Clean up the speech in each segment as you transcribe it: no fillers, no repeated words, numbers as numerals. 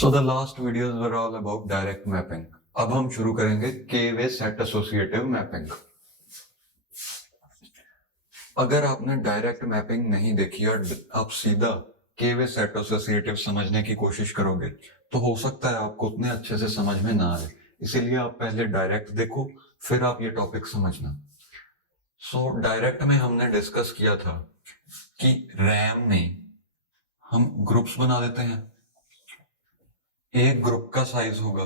So the last videos were all about direct mapping. अब हम शुरू करेंगे K-वे सेट एसोसिएटिव मैपिंग। अगर आपने डायरेक्ट मैपिंग नहीं देखी और आप सीधा K-वे सेट एसोसिएटिव समझने की कोशिश करोगे तो हो सकता है आपको उतने अच्छे से समझ में ना आए। इसीलिए आप पहले डायरेक्ट देखो, फिर आप ये टॉपिक समझना। सो डायरेक्ट में हमने डिस्कस किया था कि रैम में हम ग्रुप्स बना देते हैं। एक ग्रुप का साइज होगा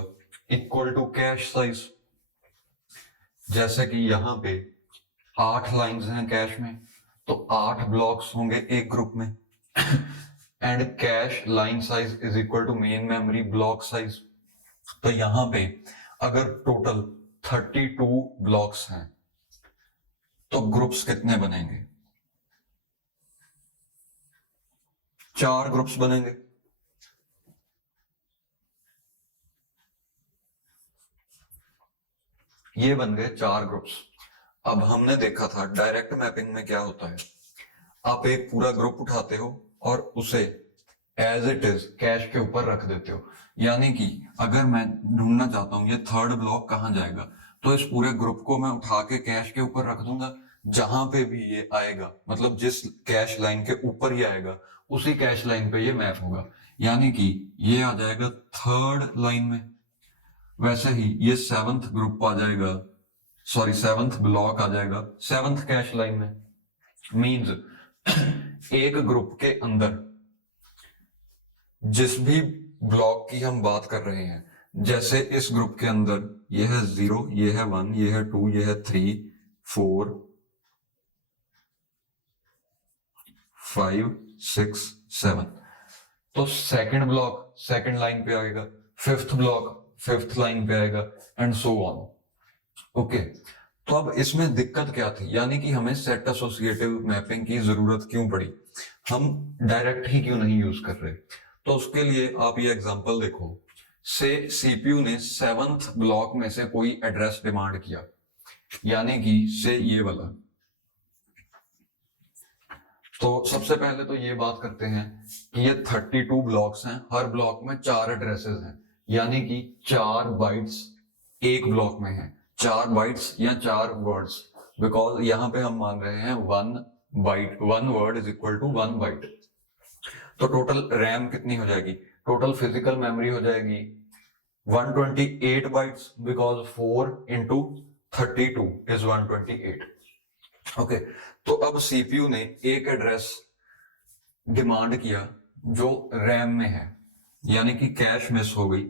इक्वल टू कैश साइज। जैसे कि यहाँ पे 8 लाइंस हैं कैश में, तो 8 ब्लॉक्स होंगे एक ग्रुप में। And cache line size is equal to main memory block size. तो यहाँ पे अगर टोटल 32 ब्लॉक्स हैं तो ग्रुप्स कितने बनेंगे? 4 ग्रुप्स बनेंगे। ये बन गए 4 ग्रुप्स। अब हमने देखा था डायरेक्ट मैपिंग में क्या होता है, आप एक पूरा ग्रुप उठाते हो और उसे एज इट इज कैश के ऊपर रख देते हो। यानी कि अगर मैं ढूंढना चाहता हूं ये थर्ड ब्लॉक कहां जाएगा, तो इस पूरे ग्रुप को मैं उठा के कैश के ऊपर रख दूंगा। जहां पे भी ये आएगा, मतलब जिस कैश लाइन के ऊपर ही आएगा उसी कैश लाइन पे ये मैप होगा। यानी कि ये आ जाएगा थर्ड लाइन में। वैसे ही ये 7th ग्रुप आ जाएगा, सॉरी 7th ब्लॉक आ जाएगा 7th कैश लाइन में। मींस एक ग्रुप के अंदर जिस भी ब्लॉक की हम बात कर रहे हैं, जैसे इस ग्रुप के अंदर ये है 0, ये है 1, ये है 2, ये है 3, 4, 5, 6, 7। तो सेकंड ब्लॉक सेकंड लाइन पे आएगा, 5th ब्लॉक 5th लाइन पे आएगा, एंड सो ऑन। ओके, तो अब इसमें दिक्कत क्या थी, यानी कि हमें सेट एसोसिएटिव मैपिंग की जरूरत क्यों पड़ी, हम डायरेक्ट ही क्यों नहीं यूज कर रहे? तो उसके लिए आप ये एग्जांपल देखो। से सीपीयू ने 7th ब्लॉक में से कोई एड्रेस डिमांड किया, यानी कि से ये वाला। तो सबसे पहले तो ये बात करते हैं कि ये 32 ब्लॉक्स हैं, हर ब्लॉक में 4 एड्रेसेस हैं, यानी कि 4 बाइट्स एक ब्लॉक में है। 4 बाइट्स या 4 वर्ड्स, बिकॉज यहां पे हम मान रहे हैं 1 byte, 1 word is equal to 1 byte. तो टोटल रैम कितनी हो जाएगी, टोटल फिजिकल मेमोरी हो जाएगी 128 bytes, because 4 into 32 is 128। Okay, तो अब सीपीयू ने एक एड्रेस डिमांड किया जो रैम में है, यानी कि कैश मिस हो गई,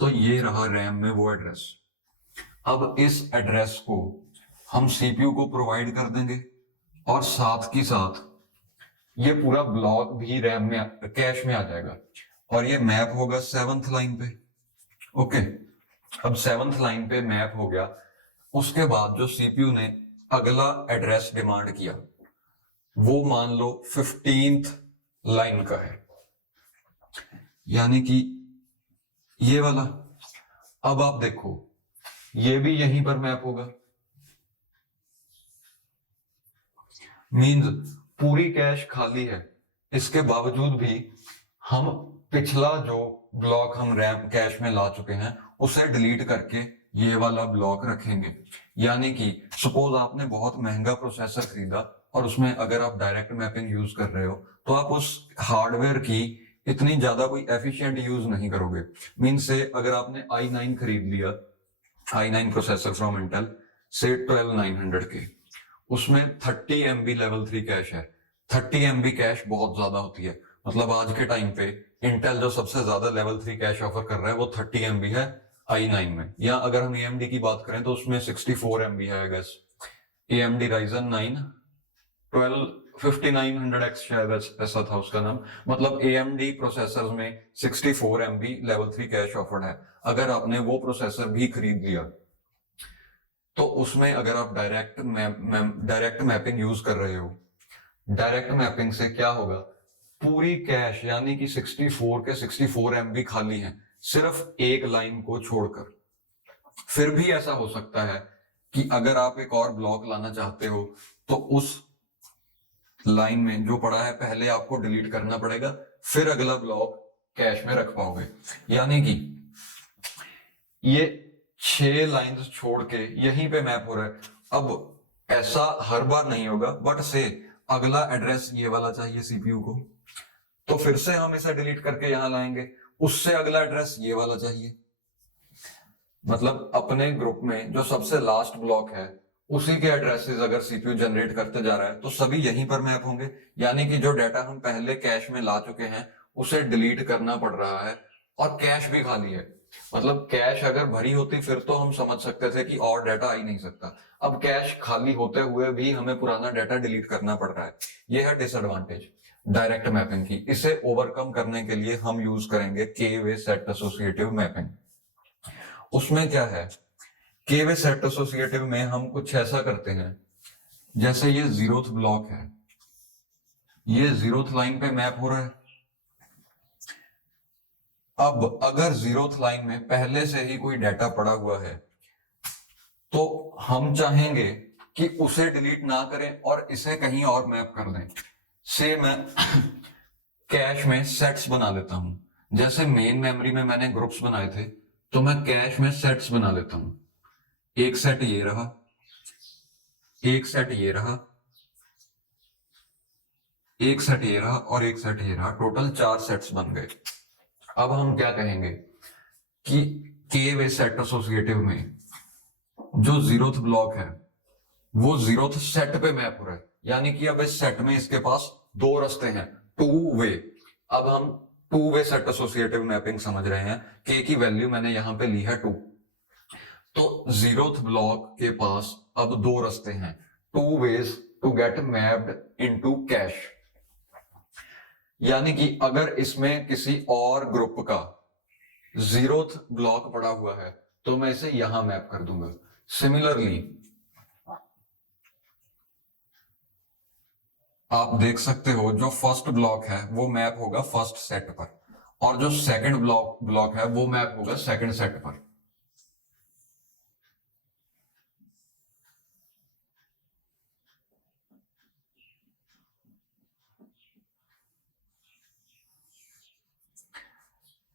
तो ये रहा रैम में वो एड्रेस। अब इस एड्रेस को हम सीपीयू को प्रोवाइड कर देंगे और साथ की साथ ये पूरा ब्लॉक भी रैम में कैश में आ जाएगा, और ये मैप होगा 7th लाइन पे। ओके, अब 7th लाइन पे मैप हो गया। उसके बाद जो सीपीयू ने अगला एड्रेस डिमांड किया वो मान लो 15th लाइन का है, यानी कि ये वाला। अब आप देखो ये भी यहीं पर मैप होगा। मींस पूरी कैश खाली है, इसके बावजूद भी हम पिछला जो ब्लॉक हम रैम कैश में ला चुके हैं उसे डिलीट करके ये वाला ब्लॉक रखेंगे। यानी कि सपोज आपने बहुत महंगा प्रोसेसर खरीदा और उसमें अगर आप डायरेक्ट मैपिंग यूज कर रहे हो तो आप उस हार्डवेयर की इतनी ज्यादा कोई एफिशिएंट यूज नहीं करोगे। मींस से अगर आपने i9 खरीद लिया, i9 प्रोसेसर फ्रॉम इंटेल से 12900 के, उसमें 30 MB लेवल 3 कैश है। 30 MB कैश बहुत ज्यादा होती है, मतलब आज के टाइम पे इंटेल जो सबसे ज्यादा लेवल 3 कैश ऑफर कर रहा है वो 30 MB है i9 में। या अगर हम AMD की बात करें तो उसमें 64 MB है, I guess AMD Ryzen 9 5900X शायद ऐसा था उसका नाम। मतलब AMD प्रोसेसर में 64 MB लेवल 3 कैश ऑफर्ड है। अगर आपने वो प्रोसेसर भी खरीद लिया तो उसमें अगर आप डायरेक्ट मैपिंग यूज कर रहे हो, डायरेक्ट मैपिंग से क्या होगा, पूरी कैश यानी कि 64 के 64 MB खाली हैं, सिर्फ एक लाइन को छोड़कर। फिर भी ऐसा हो सकता है कि अगर आप एक और ब्लॉक लाना चाहते हो तो उस लाइन में जो पड़ा है पहले आपको डिलीट करना पड़ेगा, फिर अगला ब्लॉक कैश में रख पाओगे। यानी कि ये 6 लाइंस छोड़ के यहीं पे मैप हो रहा है। अब ऐसा हर बार नहीं होगा, बट से अगला एड्रेस ये वाला चाहिए सीपीयू को, तो फिर से हम इसे डिलीट करके यहां लाएंगे। उससे अगला एड्रेस ये वाला चाहिए, मतलब अपने ग्रुप में जो सबसे लास्ट ब्लॉक है उसी के एड्रेसेस अगर सीपीयू जनरेट करते जा रहा है तो सभी यहीं पर मैप होंगे। यानी कि जो डाटा हम पहले कैश में ला चुके हैं उसे डिलीट करना पड़ रहा है, और कैश भी खाली है। मतलब कैश अगर भरी होती फिर तो हम समझ सकते थे कि और डाटा आ ही नहीं सकता। अब कैश खाली होते हुए भी हमें पुराना डाटा डिलीट करना पड़ रहा है। यह है डिसएडवांटेज डायरेक्ट मैपिंग की। इसे ओवरकम करने के लिए हम यूज करेंगे के वे सेट एसोसिएटिव मैपिंग। उसमें क्या है, के वे सेट एसोसिएटिव में हम कुछ ऐसा करते हैं, जैसे ये 0th ब्लॉक है, ये 0th लाइन पे मैप हो रहा है। अब अगर 0th लाइन में पहले से ही कोई डाटा पड़ा हुआ है तो हम चाहेंगे कि उसे डिलीट ना करें और इसे कहीं और मैप कर दें। से मैं कैश में सेट्स बना लेता हूं। जैसे मेन मेमोरी में मैंने ग्रुप्स बनाए थे, तो मैं कैश में सेट्स बना लेता हूं। एक सेट ये रहा, एक सेट ये रहा, एक सेट ये रहा और एक सेट ये रहा। टोटल 4 सेट्स बन गए। अब हम क्या कहेंगे कि के वे सेट एसोसिएटिव में जो 0th ब्लॉक है वो 0th सेट पे मैप हो रहा है। यानी कि अब इस सेट में इसके पास 2 रास्ते हैं, 2 वे। अब हम 2 वे सेट एसोसिएटिव मैपिंग समझ रहे हैं। के की वैल्यू मैंने यहां पे ली है 2, तो 0th ब्लॉक के पास अब 2 रास्ते हैं, 2 ways to get mapped into cache. यानी कि अगर इसमें किसी और ग्रुप का 0th ब्लॉक पड़ा हुआ है तो मैं इसे यहां मैप कर दूंगा। सिमिलरली आप देख सकते हो जो फर्स्ट ब्लॉक है वो मैप होगा फर्स्ट सेट पर, और जो सेकंड ब्लॉक है वो मैप होगा सेकंड सेट पर।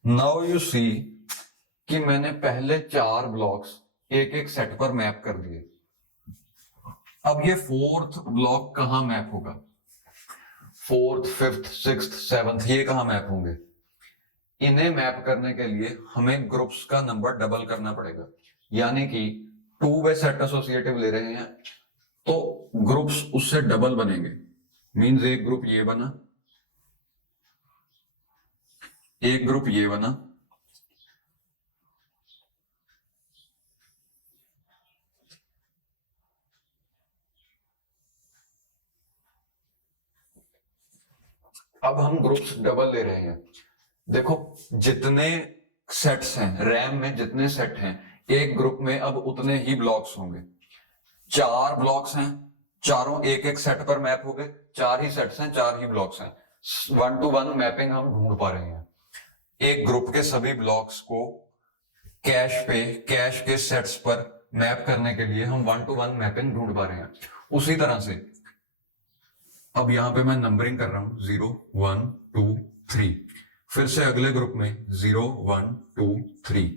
नाउ यू सी कि मैंने पहले 4 ब्लॉक्स एक एक सेट पर मैप कर दिए। अब ये 4th ब्लॉक कहां मैप होगा, 4th 5th 6th 7th ये कहां मैप होंगे। इन्हें मैप करने के लिए हमें ग्रुप्स का नंबर डबल करना पड़ेगा। यानी कि 2 वे सेट एसोसिएटिव ले रहे हैं तो ग्रुप्स उससे डबल बनेंगे। मींस एक ग्रुप ये बना, एक ग्रुप ये बना, अब हम ग्रुप्स डबल ले रहे हैं। देखो जितने सेट्स हैं रैम में, जितने सेट हैं एक ग्रुप में अब उतने ही ब्लॉक्स होंगे। 4 ब्लॉक्स हैं, चारों एक एक सेट पर मैप हो गए। 4 ही सेट्स हैं, 4 ही ब्लॉक्स हैं। 1 to 1 मैपिंग हम ढूंढ पा रहे हैं। एक ग्रुप के सभी ब्लॉक्स को कैश पे कैश के सेट्स पर मैप करने के लिए हम 1 to 1 मैपिंग ढूंढ पा रहे हैं। उसी तरह से अब यहां पे मैं नंबरिंग कर रहा हूं 0 1 2 3, फिर से अगले ग्रुप में 0 1 2 3,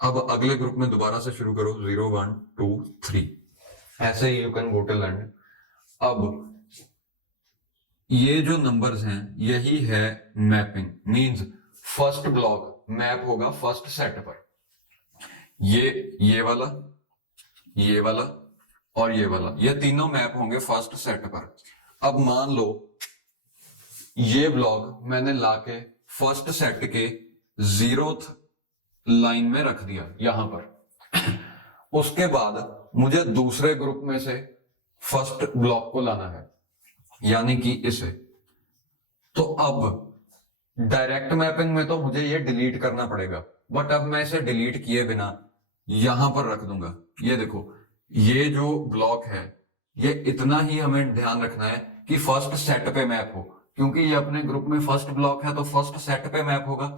अब अगले ग्रुप में दोबारा से शुरू करो 0 1 2 3, ऐसे ही you can go till end. अब ये जो नंबर्स हैं यही है mapping. Means first block map होगा फर्स्ट सेट पर, ये वाला, ये वाला और ये वाला, ये तीनों मैप होंगे फर्स्ट सेट पर। अब मान लो ये ब्लॉक मैंने लाके फर्स्ट सेट के 0th लाइन में रख दिया यहां पर। उसके बाद मुझे दूसरे ग्रुप में से फर्स्ट ब्लॉक को लाना है, यानी कि इसे। तो अब डायरेक्ट मैपिंग में तो मुझे ये डिलीट करना पड़ेगा, बट अब मैं इसे डिलीट किए बिना यहां पर रख दूंगा। ये देखो ये जो ब्लॉक है ये इतना ही हमें ध्यान रखना है कि फर्स्ट सेट पे मैप हो, क्योंकि ये अपने ग्रुप में फर्स्ट ब्लॉक है तो फर्स्ट सेट पे मैप होगा।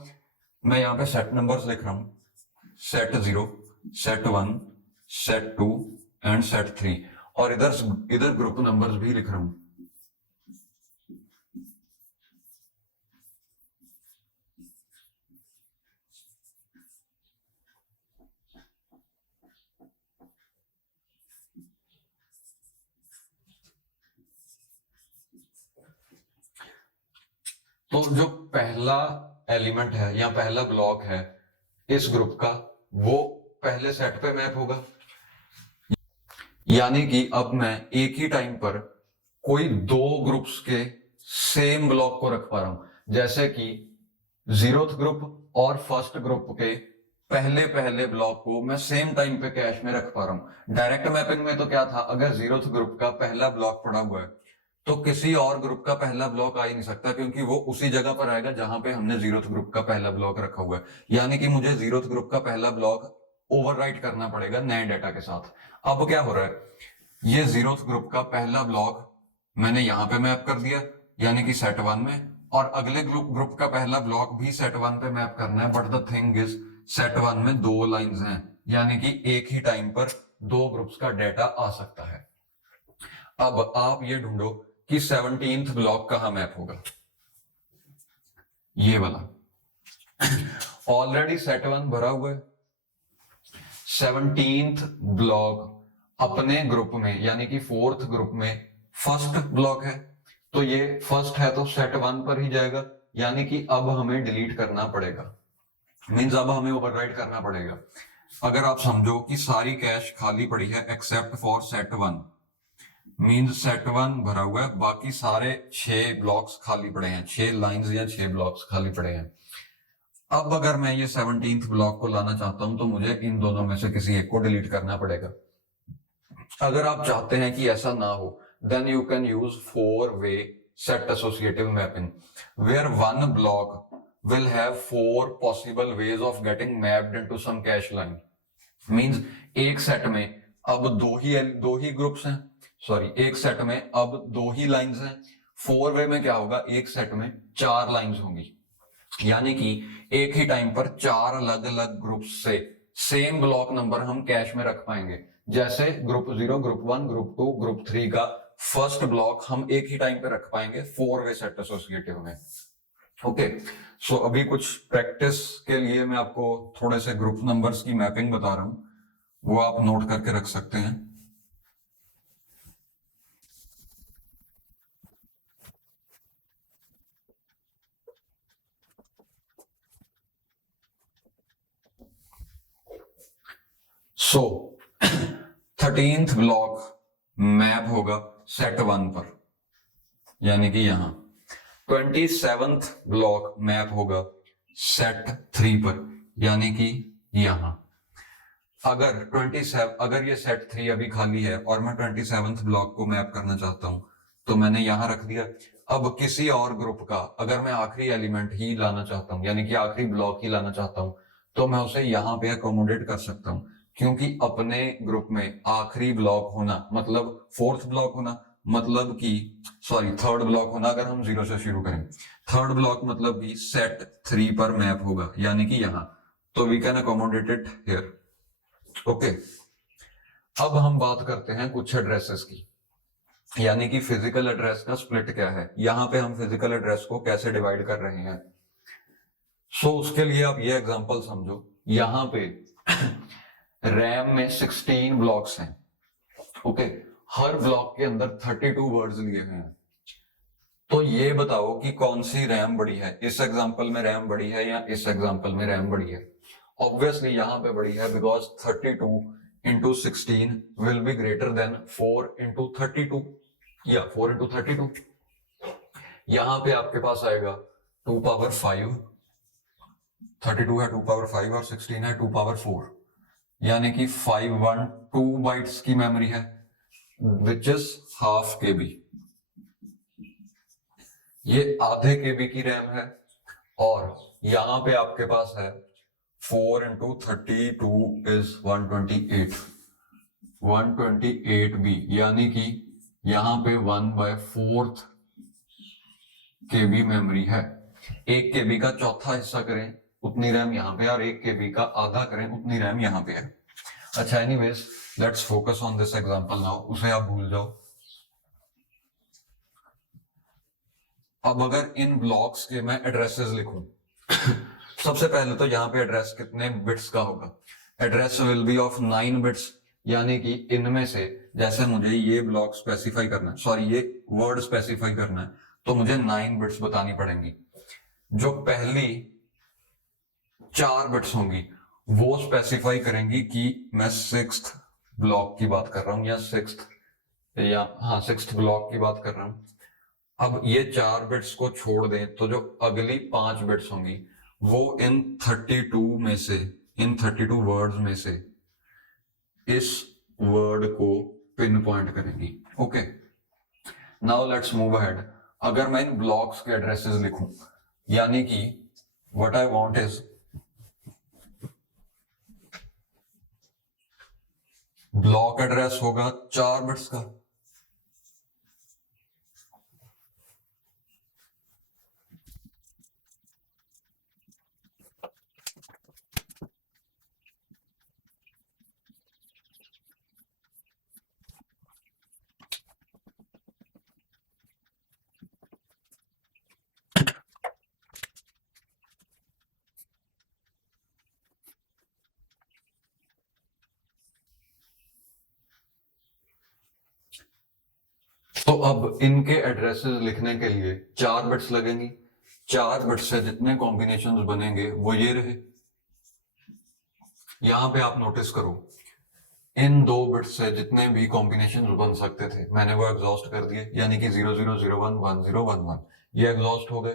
मैं यहां पे सेट नंबर्स लिख रहा हूं, set 0 set 1 set 2 and set 3, और इधर ग्रुप नंबर्स भी लिख रहा हूं। जो पहला एलिमेंट है या पहला ब्लॉक है इस ग्रुप का, वो पहले सेट पे मैप होगा। यानी कि अब मैं एक ही टाइम पर कोई दो ग्रुप्स के सेम ब्लॉक को रख पा रहा हूं, जैसे कि 0th ग्रुप और फर्स्ट ग्रुप के पहले पहले ब्लॉक को मैं सेम टाइम पे कैश में रख पा रहा हूं। डायरेक्ट मैपिंग में तो क्या था, अगर 0th ग्रुप का पहला ब्लॉक पड़ा हुआ है तो किसी और ग्रुप का पहला ब्लॉक आ ही नहीं सकता, क्योंकि वो उसी जगह पर आएगा जहां पे हमने 0th ग्रुप का पहला ब्लॉक रखा हुआ है। यानी कि मुझे 0th ग्रुप का पहला ब्लॉक ओवरराइट करना पड़ेगा नए डेटा के साथ। अब क्या हो रहा है, ये 0th ग्रुप का पहला ब्लॉक मैंने यहां पे मैप कर दिया, यानी कि सेट 1 में, और अगले ग्रुप का पहला ब्लॉक भी सेट 1 पे मैप करना है। But the thing is set 1 में दो लाइंस हैं, यानी कि एक ही टाइम पर दो ग्रुप्स का डेटा आ सकता है। अब आप ये ढूंढो कि 17th ब्लॉक कहां मैप होगा। ये वाला ऑलरेडी सेट 1 भरा हुआ है। 17th ब्लॉक अपने ग्रुप में, यानी कि 4th ग्रुप में फर्स्ट ब्लॉक है, तो ये फर्स्ट है तो सेट 1 पर ही जाएगा। यानी कि अब हमें डिलीट करना पड़ेगा, मींस अब हमें ओवरराइट करना पड़ेगा। अगर आप समझो कि सारी कैश खाली पड़ी है except for set 1, means set 1 भरा हुआ है, बाकी सारे 6 ब्लॉक्स खाली पड़े हैं, 6 लाइंस या 6 ब्लॉक्स खाली पड़े हैं। अब अगर मैं ये 17th ब्लॉक को लाना चाहता हूं तो मुझे इन दोनों में से किसी एक को डिलीट करना पड़ेगा। अगर आप चाहते हैं कि ऐसा ना हो, then you can use 4-way set associative mapping where one block will have 4 possible ways of getting mapped into some cache line. Means एक सेट में अब दो ही ग्रुप्स हैं, सॉरी एक सेट में अब दो ही लाइंस हैं। 4-way में क्या होगा, एक सेट में 4 लाइंस होंगी, यानी कि एक ही टाइम पर 4 अलग अलग ग्रुप्स से सेम ब्लॉक नंबर हम कैश में रख पाएंगे। जैसे ग्रुप 0, ग्रुप 1, ग्रुप 2, ग्रुप 3 का फर्स्ट ब्लॉक हम एक ही टाइम पे रख पाएंगे 4-way सेट एसोसिएटिव में। ओके, सो अभी कुछ प्रैक्टिस के लिए मैं आपको थोड़े से ग्रुप नंबर्स की मैपिंग बता रहा हूं, वो आप नोट करके रख सकते हैं। सो 13th ब्लॉक मैप होगा सेट 1 पर, यानी कि यहां। 27th ब्लॉक मैप होगा सेट 3 पर, यानी कि यहां। अगर ये सेट 3 अभी खाली है और मैं 27th ब्लॉक को मैप करना चाहता हूं तो मैंने यहां रख दिया। अब किसी और ग्रुप का अगर मैं आखिरी एलिमेंट ही लाना चाहता हूं, यानी कि आखिरी ब्लॉक ही लाना चाहता हूं, तो मैं उसे यहां पे अकोमोडेट कर सकता हूं, क्योंकि अपने ग्रुप में आखिरी ब्लॉक होना मतलब 4th ब्लॉक होना, मतलब कि सॉरी 3rd ब्लॉक होना, अगर हम 0 से शुरू करें 3rd ब्लॉक मतलब कि सेट 3 पर मैप होगा, यानी कि यहां। तो we can accommodate it here. Okay, अब हम बात करते हैं कुछ एड्रेसेस की, यानी कि फिजिकल एड्रेस का स्प्लिट क्या है, यहां पे हम फिजिकल एड्रेस को कैसे डिवाइड कर रहे हैं। सो उसके लिए आप ये एग्जांपल समझो, यहां पे रैम में 16 ब्लॉक्स हैं। ओके, हर ब्लॉक के अंदर 32 वर्ड्स लिए हुए हैं। तो ये बताओ कि कौन सी रैम बड़ी है, इस एग्जांपल में रैम बड़ी है या इस एग्जांपल में रैम बड़ी है। ऑब्वियसली यहां पे बड़ी है, because 32 into 16 will be greater than 4 into 32 या 4 into 32। यहां पे आपके पास आएगा 2 पावर 5, 32 है 2 पावर 5 और 16 है 2 पावर 4, यानी कि 512 बाइट्स की मेमोरी है, विच इज हाफ KB। ये आधे KB की रैम है, और यहां पे आपके पास है 4 into 32 is 128, 128B, यानी कि यहां पे 1/4 KB मेमोरी है। 1 KB का चौथा हिस्सा करें उतनी रैम यहां पे, और 1 KB का आधा करें उतनी रैम यहां पे है। अच्छा, anyways let's focus on this example now, उसे आप भूल जाओ। अब अगर इन ब्लॉक्स के मैं एड्रेसेस लिखूं सबसे पहले तो यहाँ पे एड्रेस कितने बिट्स का होगा, address will be of 9 bits, यानी कि इनमें से जैसे मुझे ये ब्लॉक स्पेसिफाई करना है, सॉरी ये वर्ड स्पेसिफाई करना है, तो मुझे 9 बिट्स बतानी पड़ेंगी। जो पहली 4 बिट्स होंगी वो स्पेसिफाई करेंगी कि मैं 6th ब्लॉक की बात कर रहा हूं या 6th ब्लॉक की बात कर रहा हूं। अब ये 4 बिट्स को छोड़ दें तो जो अगली 5 बिट्स होंगी वो इन 32 वर्ड्स में से इस वर्ड को पिन पॉइंट करेंगी। Okay, now let's move ahead. अगर मैं इन ब्लॉक्स के एड्रेसेस लिखूं, यानी कि what I want is block address होगा 4 बिट्स का, तो अब इनके एड्रेसेस लिखने के लिए 4 बिट्स लगेंगी। 4 बिट्स से जितने कॉम्बिनेशंस बनेंगे वो ये रहे। यहां पे आप नोटिस करो, इन 2 बिट्स से जितने भी कॉम्बिनेशंस बन सकते थे मैंने वो एग्जॉस्ट कर दिए, यानी कि 0001 1011 ये एग्जॉस्ट हो गए।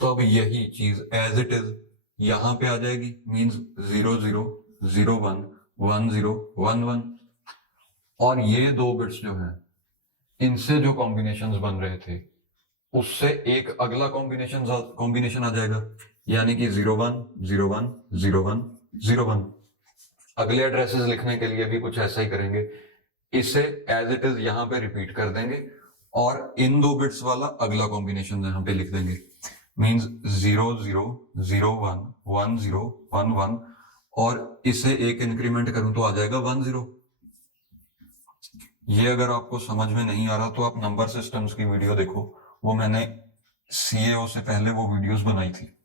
तो अब यही चीज एज इट इज यहां पे आ जाएगी, मींस 0001 1011। और ये 2 बिट्स जो हैं इनसे जो कॉम्बिनेशंस बन रहे थे उससे एक अगला कॉम्बिनेशन आ जाएगा, यानी कि 01 01 01 01। अगले एड्रेसेस लिखने के लिए भी कुछ ऐसा ही करेंगे, इसे एज इट इज यहां पे रिपीट कर देंगे और इन 2 बिट्स वाला अगला कॉम्बिनेशन यहां पे लिख देंगे, मींस 0001 1011 और इसे एक इंक्रीमेंट करूं तो आ जाएगा 10। ये अगर आपको समझ में नहीं आ रहा तो आप नंबर सिस्टम्स की वीडियो देखो, वो मैंने सीएओ से पहले वो वीडियोस बनाई थी।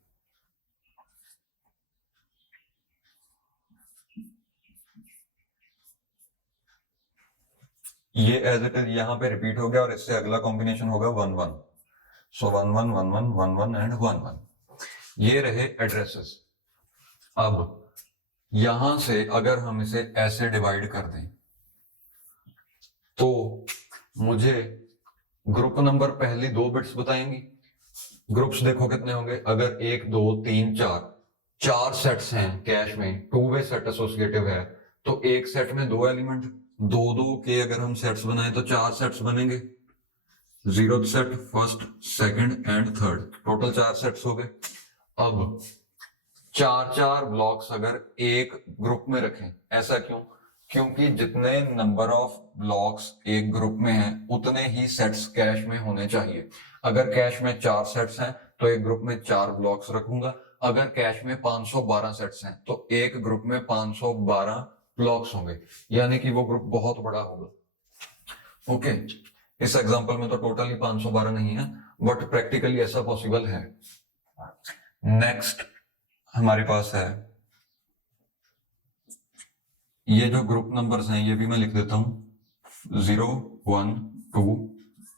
ये एज इट इज यहां पे रिपीट हो गया और इससे अगला कॉम्बिनेशन होगा 11। सो 11 11 11 एंड 11 ये रहे एड्रेसेस। अब यहां से अगर हम इसे ऐसे डिवाइड कर दें तो मुझे ग्रुप नंबर पहली 2 बिट्स बताएंगी। ग्रुप्स देखो कितने होंगे, अगर 1 2 3 4 सेट्स हैं कैश में, 2 वे सेट एसोसिएटिव है तो एक सेट में 2 एलिमेंट, 2 के अगर हम सेट्स बनाए तो 4 सेट्स बनेंगे। 0th set, first, second and third, total 4 sets हो गए। अब 4 ब्लॉक्स अगर एक ग्रुप में रखें, ऐसा क्यों? क्योंकि जितने नंबर ऑफ ब्लॉक्स एक ग्रुप में हैं उतने ही सेट्स कैश में होने चाहिए। अगर कैश में 4 सेट्स हैं तो एक ग्रुप में 4 ब्लॉक्स रखूंगा। अगर कैश में 512 सेट्स हैं तो एक ग्रुप में 512 ब्लॉक्स होंगे, यानी कि वो ग्रुप बहुत बड़ा होगा। ओके, इस एग्जांपल में तो टोटली 512 नहीं है, बट प्रैक्टिकली ऐसा पॉसिबल है। नेक्स्ट हमारे पास है ये जो ग्रुप नंबर्स हैं, ये भी मैं लिख देता हूं 0 1 2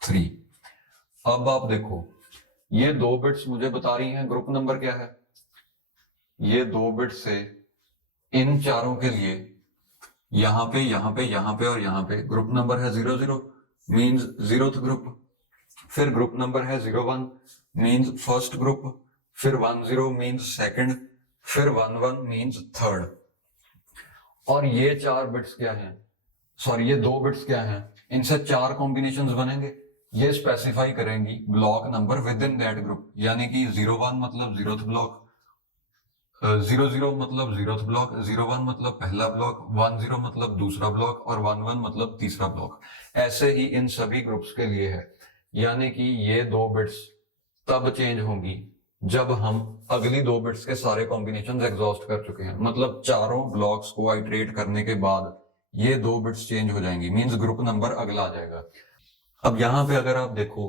3। अब आप देखो ये 2 बिट्स मुझे बता रही हैं ग्रुप नंबर क्या है। ये 2 बिट्स से इन चारों के लिए यहां पे यहां पे यहां पे और यहां पे ग्रुप नंबर है 00 मींस 0th ग्रुप, फिर ग्रुप नंबर है 01 मींस फर्स्ट ग्रुप, फिर 10 मींस सेकंड, फिर 11 मींस थर्ड। और ये 4 बिट्स क्या हैं, सॉरी ये 2 बिट्स क्या हैं, इनसे 4 कॉम्बिनेशंस बनेंगे। ये स्पेसिफाई करेंगी block number with in that group, यानी कि 01 मतलब 0th ब्लॉक, 00 मतलब 0th ब्लॉक, 01 मतलब पहला ब्लॉक, 10 मतलब दूसरा ब्लॉक और 11 मतलब तीसरा ब्लॉक। ऐसे ही इन सभी ग्रुप्स के लिए है, यानी कि ये 2 बिट्स तब चेंज होंगी जब हम अगली 2 बिट्स के सारे कॉम्बिनेशंस एग्जॉस्ट कर चुके हैं, मतलब चारों ब्लॉक्स को आइट्रेट करने के बाद ये 2 बिट्स चेंज हो जाएंगी, मींस ग्रुप नंबर अगला आ जाएगा। अब यहां पे अगर आप देखो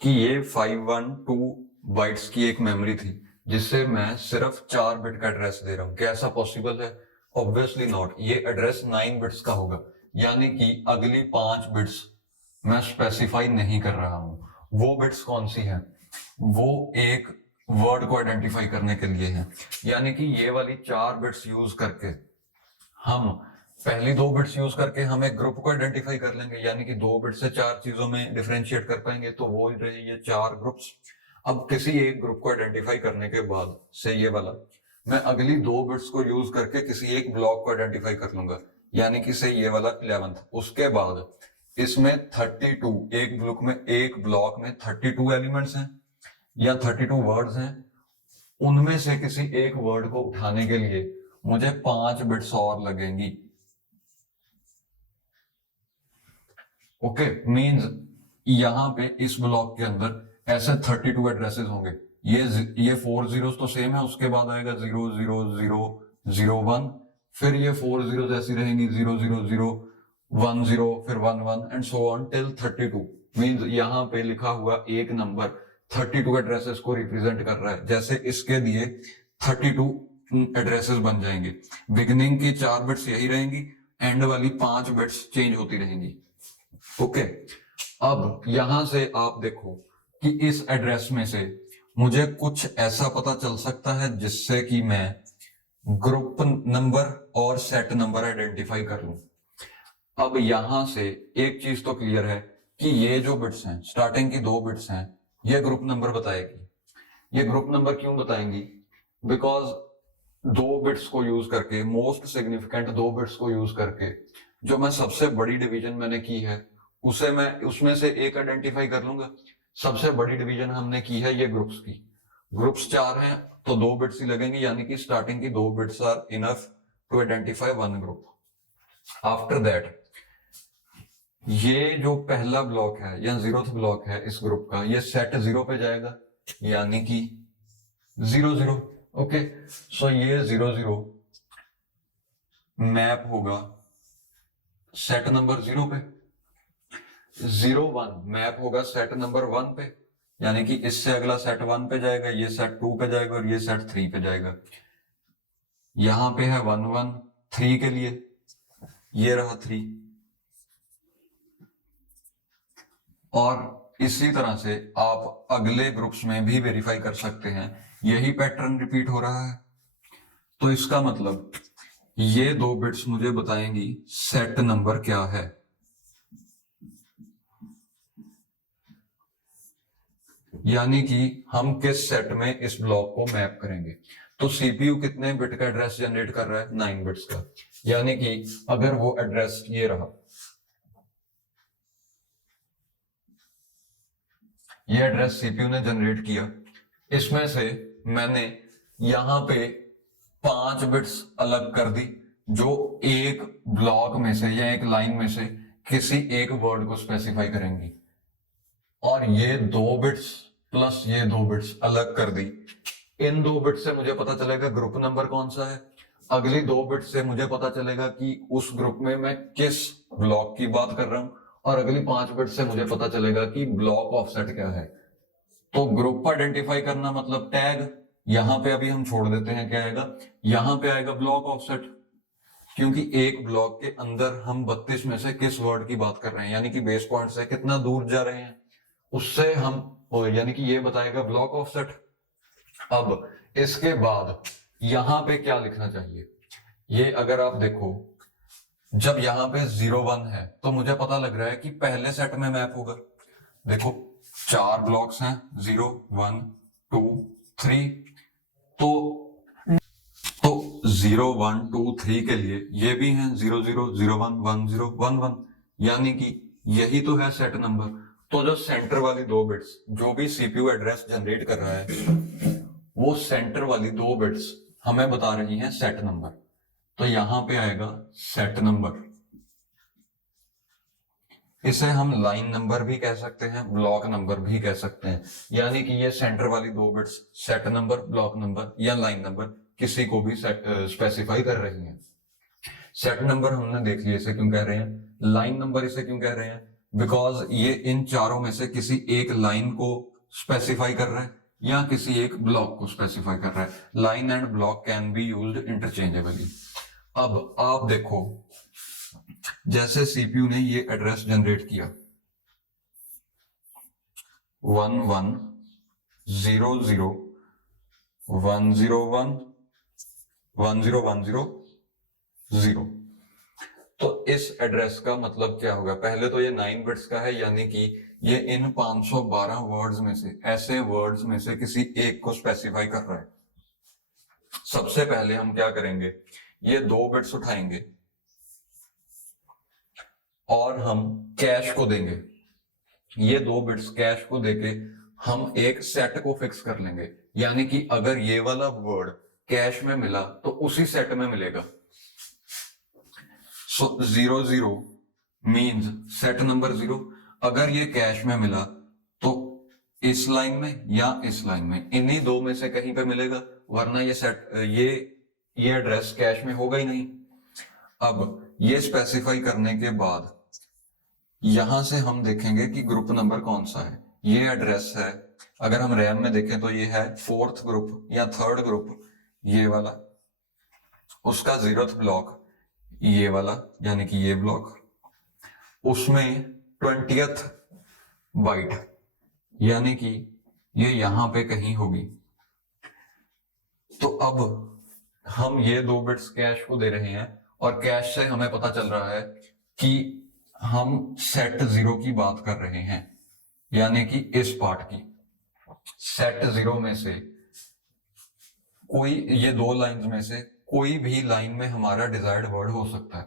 कि ये 512 बाइट्स की एक मेमोरी थी जिससे मैं सिर्फ 4 बिट का एड्रेस दे रहा हूं, क्या ऐसा पॉसिबल है? Obviously not. ये एड्रेस 9 बिट्स का होगा, यानी कि अगली 5 बिट्स मैं स्पेसिफाई नहीं कर रहा हूं। वो बिट्स कौन सी हैं? वो एक वर्ड को आइडेंटिफाई करने के लिए है। यानी कि ये वाली 4 बिट्स यूज करके हम पहली 2 बिट्स यूज करके हम एक ग्रुप को आइडेंटिफाई कर लेंगे, यानी कि 2 बिट से 4 चीजों में डिफरेंशिएट कर पाएंगे, तो वो रहे ये 4 ग्रुप्स। अब किसी एक ग्रुप को आइडेंटिफाई करने के बाद से ये वाला मैं अगली 2 बिट्स को यूज करके किसी एक ब्लॉक को आइडेंटिफाई कर लूंगा, यानी कि से ये वाला 11th। उसके बाद इसमें 32 एक ब्लॉक में 32 एलिमेंट्स हैं या 32 वर्ड्स हैं, उनमें से किसी एक वर्ड को उठाने के लिए मुझे 5 बिट्स और लगेंगी। ओके, मींस यहां पे इस ब्लॉक के अंदर ऐसे 32 एड्रेसेस होंगे। ये 4 जीरोस तो सेम है, उसके बाद आएगा 0 0 0 0 1, फिर ये 4 जीरोस ऐसी रहेंगी 0 0 0 1 0, फिर 1 1 and so on till 32। Means यहां पे लिखा हुआ एक नंबर 32 एड्रेसेस को रिप्रेजेंट कर रहा है। जैसे इसके दिए 32 एड्रेसेस बन जाएंगे। बिगिनिंग की 4 बिट्स यही रहेंगी, एंड वाली 5 बिट्स चेंज होती रहेंगी। ओके, अब यहां से आप देखो कि इस एड्रेस में से मुझे कुछ ऐसा पता चल सकता है जिससे कि मैं ग्रुप नंबर और सेट नंबर आइडेंटिफाई कर लूं। अब यहां से एक चीज तो क्लियर है कि ये जो बिट्स हैं, स्टार्टिंग की 2 बिट्स हैं, ये ग्रुप नंबर बताएगी। ये ग्रुप नंबर क्यों बताएंगी? बिकॉज 2 बिट्स को यूज करके, मोस्ट सिग्निफिकेंट 2 बिट्स को यूज करके जो मैं सबसे बड़ी डिवीजन मैंने की है उसे मैं उसमें से एक आइडेंटिफाई कर लूंगा। सबसे बड़ी डिवीजन हमने की है ये ग्रुप्स की। ग्रुप्स 4 हैं तो 2 बिट्स ही लगेंगे, यानी कि स्टार्टिंग की 2 bits are enough to identify 1 group. After that ये जो पहला ब्लॉक है या 0th ब्लॉक है इस ग्रुप का, ये सेट 0 पे जाएगा, यानी कि 0 0। ओके, सो ये 0 0 मैप होगा सेट नंबर 0 पे। 0 1 मैप होगा सेट नंबर 1 पे, यानी कि इससे अगला सेट 1 पे जाएगा, ये सेट 2 पे जाएगा और ये सेट 3 पे जाएगा। यहां पे है 1 1 3 के लिए, ये रहा 3। और इसी तरह से आप अगले ग्रुप्स में भी वेरीफाई कर सकते हैं, यही पैटर्न रिपीट हो रहा है। तो इसका मतलब ये 2 बिट्स मुझे बताएंगी सेट नंबर क्या है। यानी कि हम किस सेट में इस ब्लॉक को मैप करेंगे। तो सीपीयू कितने बिट का एड्रेस जनरेट कर रहा है? 9 बिट्स का। यानी कि अगर वो एड्रेस ये रहा, ये एड्रेस सीपीयू ने जनरेट किया, इसमें से मैंने यहां पे 5 बिट्स अलग कर दी जो एक ब्लॉक में से या एक लाइन में से किसी एक वर्ड को स्पेसिफाई करेंगी, और ये 2 बिट्स प्लस ये 2 बिट्स अलग कर दी। इन 2 बिट्स से मुझे पता चलेगा ग्रुप नंबर कौन सा है। अगली 2 बिट्स से मुझे पता चलेगा कि उस ग्रुप में मैं किस ब्लॉक की बात कर रहा हूं, और अगली 5 बिट्स से मुझे पता चलेगा कि ब्लॉक ऑफसेट क्या है। तो ग्रुप आइडेंटिफाई करना मतलब टैग, यहां पे अभी हम छोड़ देते हैं, क्या आएगा यहां पे आएगा ब्लॉक ऑफसेट, क्योंकि एक ब्लॉक के अंदर हम 32 में से किस वर्ड की बात कर रहे हैं, यानी कि बेस पॉइंट से कितना दूर जा रहे हैं उससे हम, यानी कि ये बताएगा ब्लॉक ऑफसेट। अब इसके बाद यहां पे क्या लिखना चाहिए, ये अगर आप देखो, जब यहां पे 0 1 है तो मुझे पता लग रहा है कि पहले सेट में मैप होगा। देखो 4 ब्लॉक्स हैं, 0 1 2 3, तो 0 1 2 3 के लिए ये भी हैं 0 0 0 1 1 0 1 1, यानी कि यही तो है सेट नंबर। तो जो सेंटर वाली 2 बिट्स जो भी सीपीयू एड्रेस जनरेट कर रहा है, वो सेंटर वाली 2 बिट्स हमें बता रही हैं सेट नंबर। तो यहां पे आएगा सेट नंबर। इसे हम लाइन नंबर भी कह सकते हैं, ब्लॉक नंबर भी कह सकते हैं, यानी कि ये सेंटर वाली 2 bits set number, block number या लाइन नंबर किसी को भी स्पेसिफाई कर रही हैं। सेट नंबर हमने देख लिया इसे क्यों कह रहे हैं, लाइन नंबर इसे क्यों कह रहे हैं, बिकॉज ये इन चारों में से किसी एक लाइन को स्पेसिफाई कर रहा है या किसी एक ब्लॉक को स्पेसिफाई कर रहा है। Line and block can be used interchangeably. अब आप देखो, जैसे सीपीयू ने ये एड्रेस जनरेट किया 1 1 0 0 101 10100। तो इस एड्रेस का मतलब क्या होगा? पहले तो ये 9 बिट्स का है, यानी कि ये इन 512 वर्ड्स में से, ऐसे वर्ड्स में से किसी एक को स्पेसिफाई कर रहा है। सबसे पहले हम क्या करेंगे, ये 2 बिट्स उठाएंगे और हम कैश को देंगे। ये 2 बिट्स कैश को देके हम एक सेट को फिक्स कर लेंगे, यानी कि अगर ये वाला वर्ड कैश में मिला तो उसी सेट में मिलेगा। सो 00 मीन्स सेट नंबर 0। अगर ये कैश में मिला तो इस लाइन में या इस लाइन में, इन्हीं दो में से कहीं पे मिलेगा, वरना ये सेट ये एड्रेस कैश में होगा ही नहीं। अब ये स्पेसिफाई करने के बाद यहां से हम देखेंगे कि ग्रुप नंबर कौन सा है। ये एड्रेस है, अगर हम रैम में देखें तो ये है 4th ग्रुप या 3rd ग्रुप, ये वाला। उसका 0th ब्लॉक ये वाला, यानी कि ये ब्लॉक। उसमें 20th बाइट, यानी कि ये यहां पे कहीं होगी। तो अब हम ये 2 बिट्स कैश को दे रहे हैं और कैश से हमें पता चल रहा है कि हम सेट 0 की बात कर रहे हैं, यानी कि इस पार्ट की। सेट 0 में से कोई, ये 2 लाइंस में से कोई भी लाइन में हमारा डिजायर्ड वर्ड हो सकता है।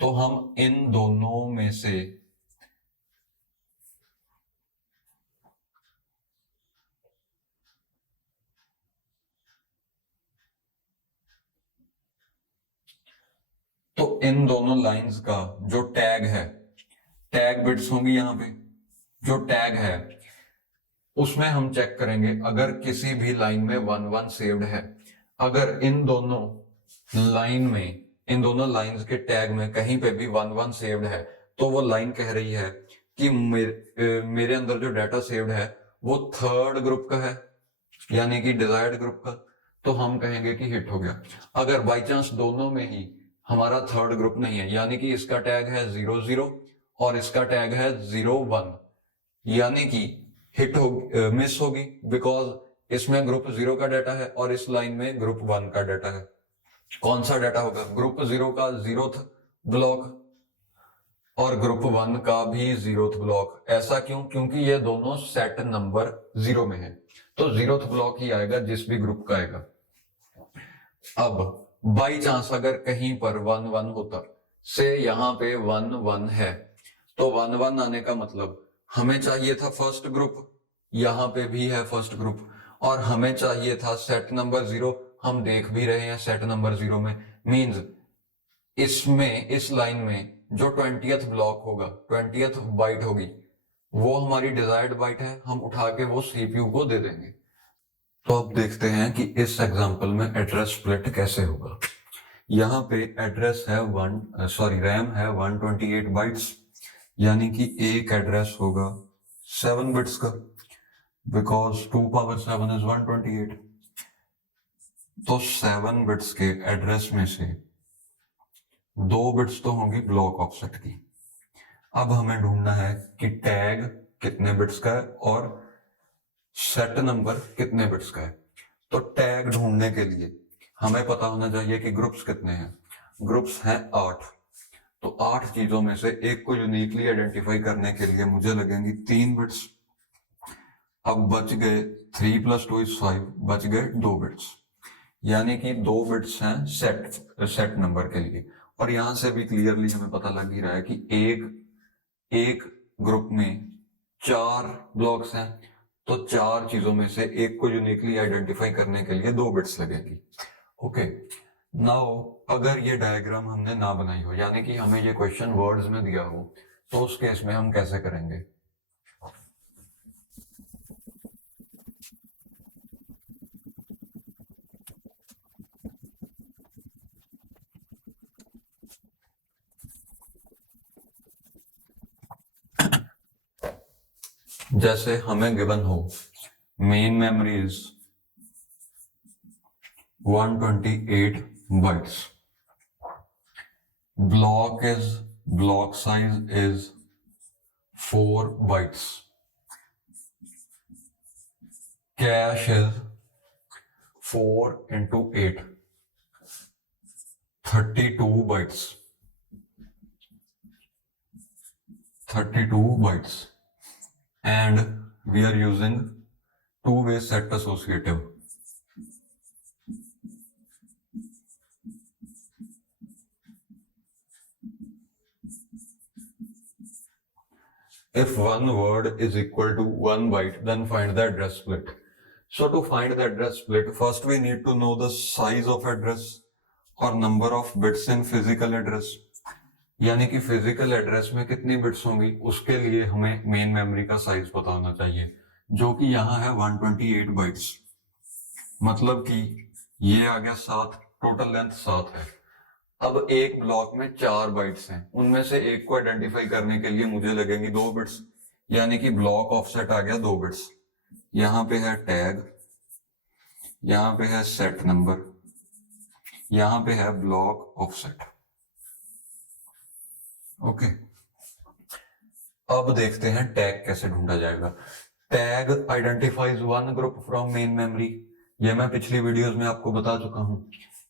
तो हम इन दोनों में से इन दोनों लाइंस का जो टैग है, टैग बिट्स होंगी यहां पे, जो टैग है उसमें हम चेक करेंगे अगर किसी भी लाइन में 1 1 सेव्ड है। अगर इन दोनों लाइन में, इन दोनों लाइंस के टैग में कहीं पे भी 1 1 सेव्ड है, तो वो लाइन कह रही है कि मेरे अंदर जो डाटा सेव्ड है वो 3rd ग्रुप का है, यानी कि डिजायर्ड ग्रुप का। तो हम कहेंगे कि हिट हो गया। अगर बाई चांस दोनों में ही हमारा 3rd ग्रुप नहीं है, यानी कि इसका टैग है 00 और इसका टैग है 01, यानी कि हिट हो, मिस होगी, बिकॉज इसमें ग्रुप 0 का डाटा है और इस लाइन में ग्रुप 1 का डाटा है। कौन सा डाटा होगा? ग्रुप 0 का 0th ब्लॉक और ग्रुप 1 का भी 0th ब्लॉक। ऐसा क्यों? क्योंकि ये दोनों सेट नंबर 0 में है, तो 0th ब्लॉक ही आएगा जिस भी ग्रुप का आएगा। अब बाई चांस अगर कहीं पर 1 1 होता, से यहां पे 1 1 है, तो 1 1 आने का मतलब हमें चाहिए था 1st ग्रुप, यहां पे भी है 1st ग्रुप, और हमें चाहिए था सेट नंबर 0, हम देख भी रहे हैं सेट नंबर 0 में। मींस इसमें, इस लाइन में जो 20th ब्लॉक होगा, 20th बाइट होगी, वो हमारी डिजायर्ड बाइट है, हम उठा के वो सीपीयू को दे देंगे। तो अब देखते हैं कि इस एग्जांपल में एड्रेस स्प्लिट कैसे होगा। यहाँ पे एड्रेस है रैम है 128 बाइट्स, यानी कि एक एड्रेस होगा 7 बिट्स का, बिकॉज 2 पावर 7 इज 128। तो 7 बिट्स के एड्रेस में से 2 बिट्स तो होंगी ब्लॉक ऑफसेट की। अब हमें ढूंढना है कि टैग कितने बिट्स का है और सेट नंबर कितने बिट्स का है। तो टैग ढूंढने के लिए हमें पता होना चाहिए कि ग्रुप्स कितने हैं। ग्रुप्स हैं 8। तो 8 चीजों में से एक को यूनिकली आइडेंटिफाई करने के लिए मुझे लगेंगी 3 बिट्स। अब बच गए 3 + 2 = 5, बच गए 2 बिट्स, यानी कि 2 बिट्स हैं सेट नंबर के लिए। और यहां से भी क्लियरली हमें पता लग ही रहा है कि एक ग्रुप में 4 ब्लॉक्स हैं, तो 4 चीजों में से एक को यूनिकली आइडेंटिफाई करने के लिए 2 बिट्स लगेगी। ओके, नाउ अगर ये डायग्राम हमने ना बनाई हो, यानी कि हमें ये क्वेश्चन वर्ड्स में दिया हो, तो उस केस में हम कैसे करेंगे? जैसे हमें गिवन हो main memory is 128 bytes, block size is 4 bytes, cache is 4 into 8, 32 bytes, 32 bytes, and we are using two-way set associative. If one word is equal to 1 byte, then find the address split. So to find the address split, first we need to know the size of address और number of bits in physical address. यानी कि physical address में कितनी bits होंगी, उसके लिए हमें main memory का size पता होना चाहिए, जो कि यहाँ है 128 bytes. मतलब कि ये आ गया 7, टोटल लेंथ 7 है. अब एक ब्लॉक में 4 बाइट्स हैं, उनमें से एक को आइडेंटिफाई करने के लिए मुझे लगेंगी 2 बिट्स, यानी कि ब्लॉक ऑफसेट आ गया 2 बिट्स. यहां पे है टैग, यहां पे है सेट नंबर, यहां पे है ब्लॉक ऑफसेट. ओके, अब देखते हैं टैग कैसे ढूंढा जाएगा. Tag identifies one group from main memory. ये मैं पिछली वीडियोस में आपको बता चुका हूं.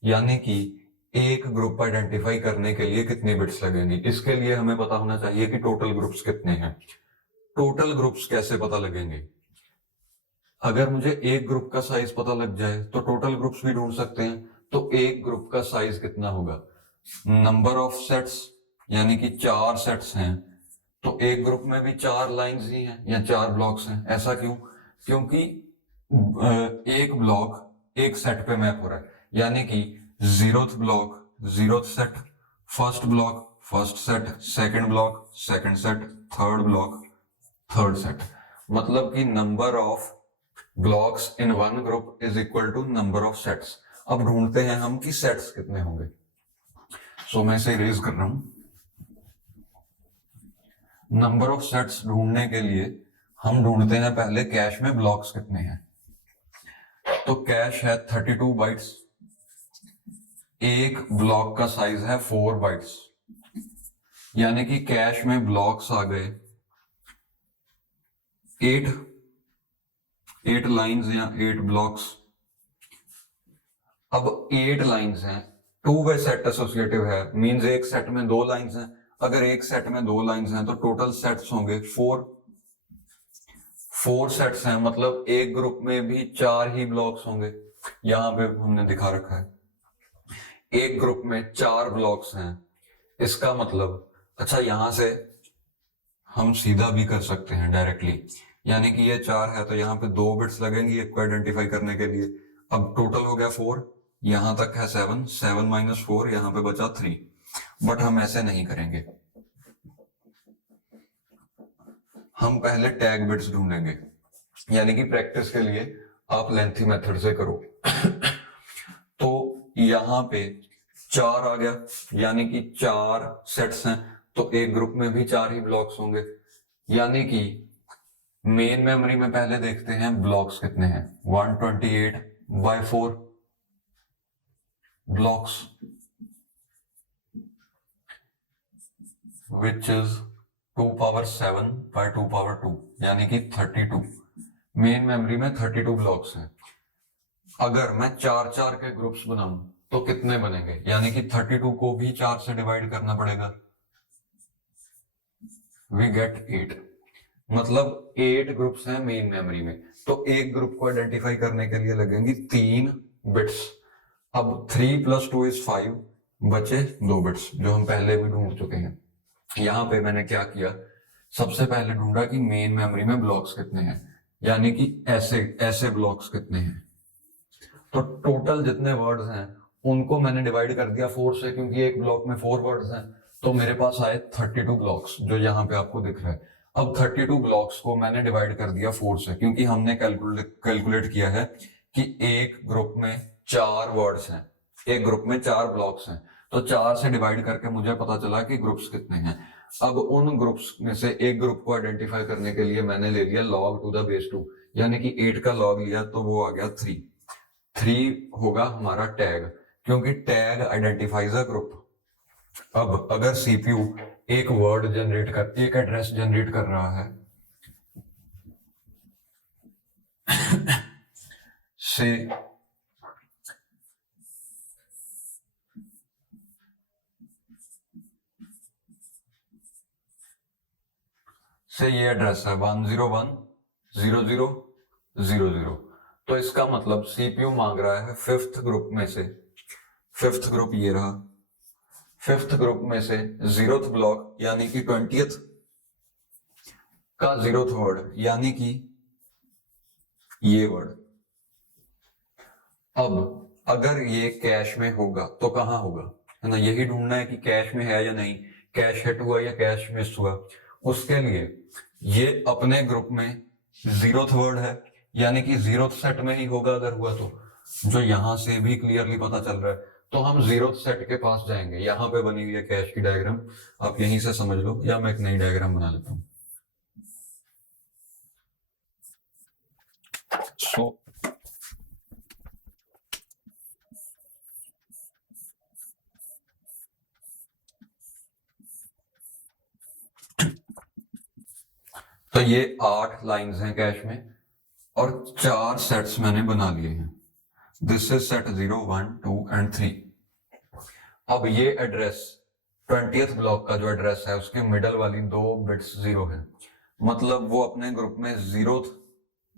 यानी कि एक ग्रुप आइडेंटिफाई करने के लिए कितने बिट्स लगेंगे, इसके लिए हमें पता होना चाहिए कि टोटल ग्रुप्स कितने हैं. टोटल ग्रुप्स कैसे पता लगेंगे? अगर मुझे एक ग्रुप का साइज पता लग जाए तो टोटल ग्रुप्स भी ढूंढ सकते हैं. तो एक ग्रुप का साइज कितना होगा? नंबर ऑफ सेट्स, यानी कि 4 सेट्स हैं, तो एक ग्रुप में भी 4 लाइंस ही हैं या 4 ब्लॉक्स हैं. ऐसा क्यों? क्योंकि एक ब्लॉक एक सेट पे मैप हो रहा है. यानी कि 0th block 0th set, first block first set, second block second set, third block third set. मतलब कि number of blocks in one group is equal to number of sets. अब ढूंढते हैं हम कि सेट्स कितने होंगे. सो मैं इसे इरेज कर रहा हूं. नंबर ऑफ सेट्स ढूंढने के लिए हम ढूंढते हैं पहले कैश में ब्लॉक्स कितने हैं. तो कैश है 32 बाइट्स. एक ब्लॉक का साइज है 4 बाइट्स, यानी कि कैश में ब्लॉक्स आ गए 8 लाइंस या 8 ब्लॉक्स. अब 8 लाइंस हैं, टू वे सेट एसोसिएटिव है, मींस एक सेट में 2 लाइंस हैं. अगर एक सेट में 2 लाइंस हैं तो टोटल सेट्स होंगे 4 सेट्स हैं, मतलब एक ग्रुप में भी 4 ही ब्लॉक्स होंगे. यहां पे हमने दिखा रखा है एक ग्रुप में 4 ब्लॉक्स हैं. इसका मतलब, अच्छा यहां से हम सीधा भी कर सकते हैं डायरेक्टली, यानी कि ये 4 है तो यहाँ पे 2 बिट्स लगेंगी एक को आइडेंटिफाई करने के लिए. अब टोटल हो गया 4, यहां तक है 7, 7 माइनस 4, यहां पे बचा 3. बट हम ऐसे नहीं करेंगे, हम पहले टैग बिट्स ढूंढेंगे. यानी कि प्रैक्टिस के लिए आप लेंथी मेथड से करो. तो यहां पे 4 आ गया, यानी कि 4 सेट्स हैं, तो एक ग्रुप में भी 4 ही ब्लॉक्स होंगे. यानी कि मेन मेमोरी में पहले देखते हैं ब्लॉक्स कितने हैं. 128/4 blocks, which is 2 power 7/2 power 2, यानी कि 32. मेन मेमोरी में 32 ब्लॉक्स हैं. अगर मैं 4 के ग्रुप्स बनाऊं तो कितने बनेंगे? यानी कि 32 को भी 4 से डिवाइड करना पड़ेगा. We get 8. मतलब 8 ग्रुप्स हैं मेन मेमोरी में, तो एक ग्रुप को आइडेंटिफाई करने के लिए लगेंगी 3 बिट्स. अब 3 + 2 = 5, बचे 2 बिट्स जो हम पहले भी ढूंढ चुके हैं. यहां पे मैंने क्या किया, सबसे पहले ढूंढा कि मेन मेमोरी में ब्लॉक्स कितने हैं, यानी कि ऐसे ब्लॉक्स कितने हैं. तो टोटल जितने वर्ड्स हैं उनको मैंने डिवाइड कर दिया 4 से, क्योंकि एक ब्लॉक में 4 वर्ड्स हैं. तो मेरे पास आए 32 ब्लॉक्स, जो यहाँ पे आपको दिख रहा है. अब 32 ब्लॉक्स को मैंने डिवाइड कर दिया 4 से, क्योंकि हमने कैलकुलेट किया है कि एक ग्रुप में 4 वर्ड्स हैं, एक ग्रुप में 4 ब्लॉक्स हैं. तो 4 से डिवाइड करके मुझे पता चला कि ग्रुप्स कितने हैं. अब उन ग्रुप्स में से एक ग्रुप को आइडेंटिफाई करने के लिए मैंने ले लिया log⁴, यानी कि 8 का लॉग लिया तो वो आ गया 3. 3 होगा हमारा टैग, क्योंकि टैग आइडेंटिफाइज अ ग्रुप. अब अगर सीपीयू एक वर्ड जनरेट कर, एक एड्रेस जनरेट कर रहा है से से ये एड्रेस है 1010000। तो इसका मतलब सीपीयू मांग रहा है फिफ्थ ग्रुप में से, फिफ्थ ग्रुप ये रहा, फिफ्थ ग्रुप में से 0th ब्लॉक यानी कि 20th का 0th वर्ड यानी कि ये वर्ड। अब अगर ये कैश में होगा तो कहां होगा, है ना, यही ढूंढना है कि कैश में है या नहीं, कैश हिट हुआ या कैश मिस हुआ। उसके लिए ये अपने ग्रुप में 0th वर्ड है यानी कि 0th सेट में ही होगा अगर हुआ तो, जो यहां से भी क्लियरली पता चल रहा है। तो हम 0th सेट के पास जाएंगे, यहां पे बनी हुई है कैश की डायग्राम, आप यहीं से समझ लो, या मैं एक नई डायग्राम बना लेता हूं। तो ये 8 लाइंस हैं कैश में और 4 सेट्स मैंने बना लिए हैं। This is set 0, 1, 2 and 3। अब ये एड्रेस 20th ब्लॉक का जो एड्रेस है उसके मिडल वाली 2 बिट्स 0 है, मतलब वो अपने ग्रुप में 0th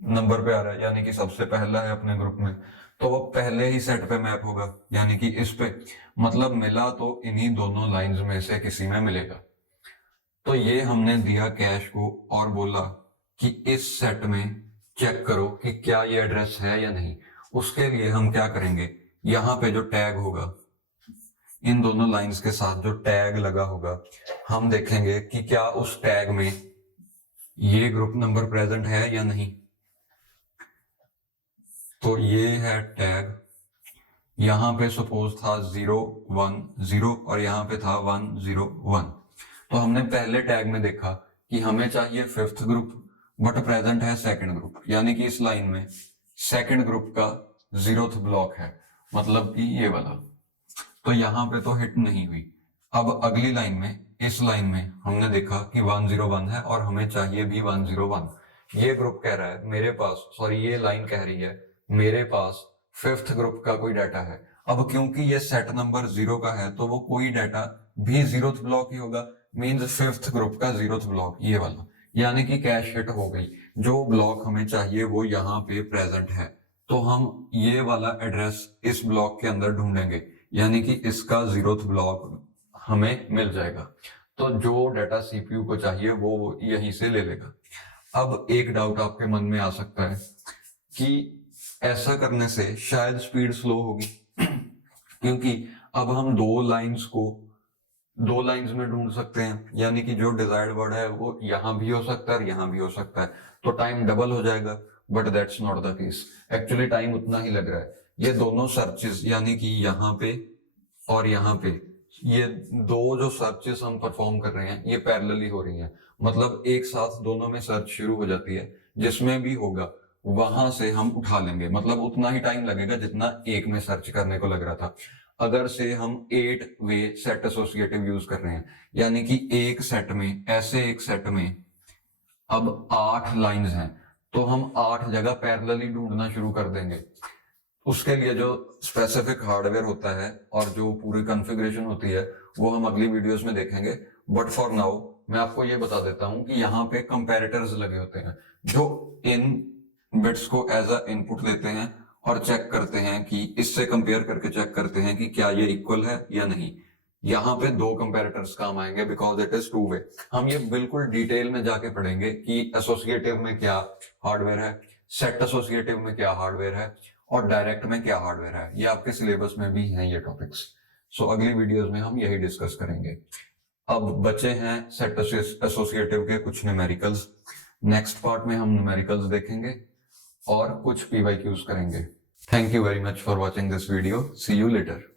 नंबर पे आ रहा है, यानी कि सबसे पहला है अपने ग्रुप में, तो वो पहले ही सेट पे मैप होगा, यानी कि इस पे, मतलब मिला तो इन्हीं दोनों लाइंस में से किसी में मिलेगा। तो ये हमने दिया कैश को और बोला कि इस सेट में चेक करो कि क्या ये एड्रेस है या नहीं। उसके लिए हम क्या करेंगे, यहां पे जो टैग होगा, इन दोनों लाइंस के साथ जो टैग लगा होगा, हम देखेंगे कि क्या उस टैग में ये ग्रुप नंबर प्रेजेंट है या नहीं। तो ये है टैग, यहां पे सपोज था 010 और यहां पे था 101। तो हमने पहले टैग में देखा कि हमें चाहिए फिफ्थ ग्रुप बट प्रेजेंट है सेकंड ग्रुप, यानी कि इस लाइन में सेकंड ग्रुप का 0th ब्लॉक है, मतलब कि ये वाला। तो यहां पे तो हिट नहीं हुई। अब अगली लाइन में, इस लाइन में हमने देखा कि 101 है और हमें चाहिए भी 101। ये ग्रुप कह रहा है मेरे पास, सॉरी ये लाइन कह रही है मेरे पास फिफ्थ ग्रुप का कोई डाटा है। अब क्योंकि ये सेट नंबर 0 का है तो वो कोई डाटा भी 0th ब्लॉक ही होगा, मींस फिफ्थ ग्रुप का 0th ब्लॉक ये वाला, यानी कि कैश हिट हो गई। जो ब्लॉक हमें चाहिए वो यहाँ पे प्रेजेंट है, तो हम ये वाला एड्रेस इस ब्लॉक के अंदर ढूंढेंगे, यानी कि इसका 0th ब्लॉक हमें मिल जाएगा। तो जो डाटा सीपीयू को चाहिए वो यहीं से ले लेगा। अब एक डाउट आपके मन में आ सकता है कि ऐसा करने से शायद स्पीड स्लो होगी क्योंकि अब हम दो लाइंस में ढूंढ सकते हैं, यानी कि जो डिजायर्ड वर्ड है वो यहां भी हो सकता है और यहां भी हो सकता है, तो टाइम डबल हो जाएगा। But that's not the case, actually time उतना ही लग रहा है। ये दोनों सर्चेस यानी कि यहाँ पे और यहाँ पे, ये दो जो सर्चेस हम परफॉर्म कर रहे हैं ये पैरेलली हो रही हैं, मतलब एक साथ दोनों में सर्च शुरू हो जाती है। जिसमें भी होगा वहां से हम उठा लेंगे, मतलब उतना ही टाइम लगेगा जितना एक में सर्च करने को लग रहा था। अगर से हम 8 वे सेट एसोसिएटिव यूज कर रहे हैं, यानी कि एक सेट में, ऐसे एक सेट में अब 8 लाइंस हैं, तो हम 8 जगह पैरेलली ढूंढना शुरू कर देंगे। उसके लिए जो स्पेसिफिक हार्डवेयर होता है और जो पूरी कॉन्फ़िगरेशन होती है वो हम अगली वीडियोस में देखेंगे। बट फॉर नाउ मैं आपको ये बता देता हूं कि यहाँ पे कंपैरेटर्स लगे होते हैं जो इन बिट्स को एज अ इनपुट लेते हैं और चेक करते हैं कि इससे कंपेयर करके चेक करते हैं कि क्या ये इक्वल है या नहीं। यहाँ पे 2 कंपैरेटर्स काम आएंगे बिकॉज इट इज 2 वे। हम ये बिल्कुल डिटेल में जाके पढ़ेंगे कि एसोसिएटिव में क्या हार्डवेयर है, सेट एसोसिएटिव में क्या हार्डवेयर है और डायरेक्ट में क्या हार्डवेयर है। ये आपके सिलेबस में भी हैं ये टॉपिक्स। सो अगली वीडियोस में हम यही डिस्कस करेंगे। अब बचे हैं सेट एसोसिएटिव के कुछ न्यूमेरिकल्स, नेक्स्ट पार्ट में हम न्यूमेरिकल्स देखेंगे और कुछ पीवाईक्यूज करेंगे। Thank you very much for watching this video, see you letter.